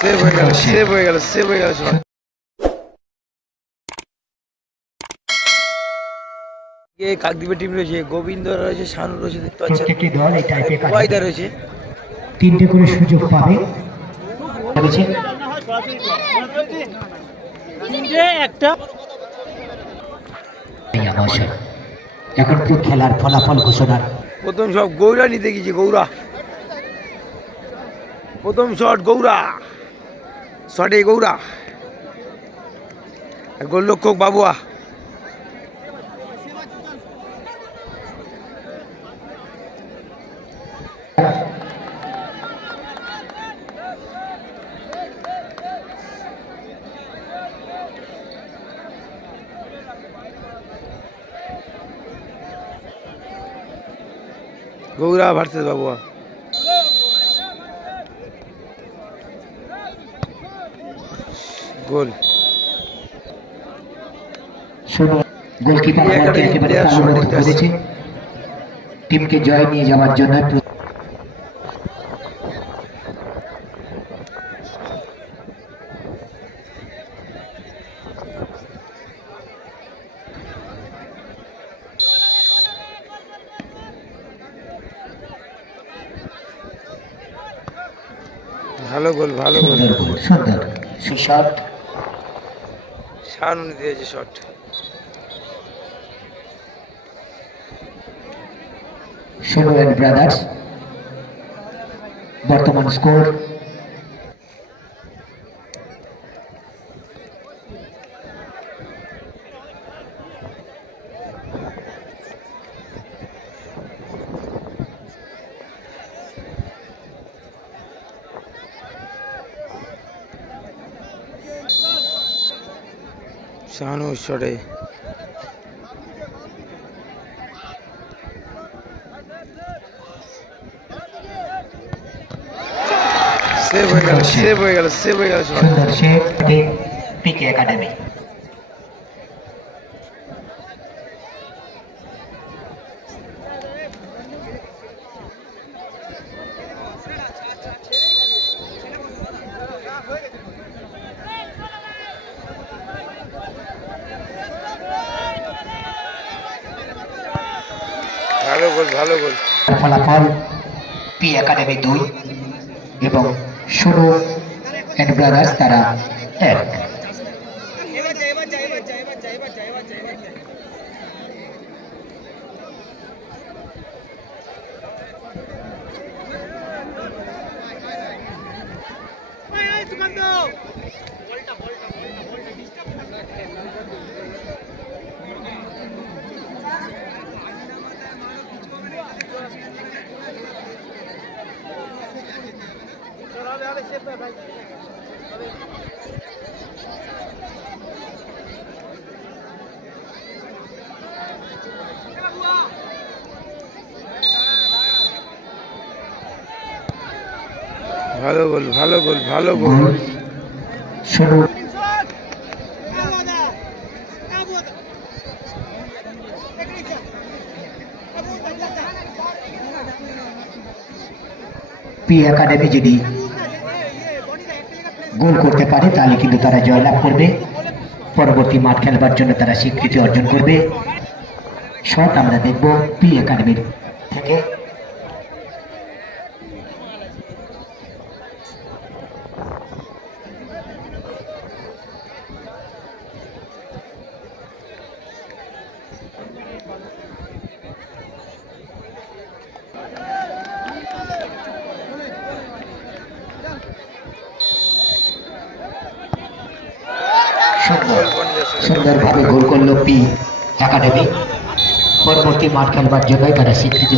Save হয়ে গেল save হয়ে গেল সেভ হয়ে গেল শট এ কাকদ্বীপের টিম রয়েছে গোবিন্দ রয়েছে শানু রয়েছে দেখতে পাচ্ছেন। প্রত্যেকটি দল এই টাইপে ওয়াইদা রয়েছে। তিনটে করে সুযোগ পাবে। অবসর। এখন তো খেলার ফলাফল ঘোষণার প্রথম সব গৌরা নিতে গেছি গৌরা প্রথম শট গৌরা শটে গৌরা গোলরক্ষক Babua. Gaura versus Babua. Goal. Goalkeeper একেবারে। করেছে টিমকে জয় নিয়ে যাওয়ার জন্য ভালো গোল ভালো গোল। সুন্দর গোল, সুন্দর দিয়েছে শট। সোনু ব্রাদার্স বর্তমান স্কোর শানু শটে সেভ হয়ে গেল সেভ হয়ে গেল সেভ হয়ে গেল সুন্দর শেখ পিকে একাডেমি ভালো গোল ভালো গোল ফলাফল পি একাডেমি দুই এবং সোনু অ্যান্ড ব্রাদার্স তারা এক। ভালো গোল ভালো গোল ভালো goal goal Sonu P academy যদি গোল করতে পারে, তাহলে কিন্তু তারা জয়লাভ করবে। পরবর্তী মাঠ খেলবার জন্য তারা স্বীকৃতি অর্জন করবে। শট আমরা দেখব পি একাডেমির থেকে। সুন্দর সুন্দরভাবে গোল করল পি একাডেমি। পরবর্তী মাঠ খেলবার জন্যই তারা স্বীকৃতি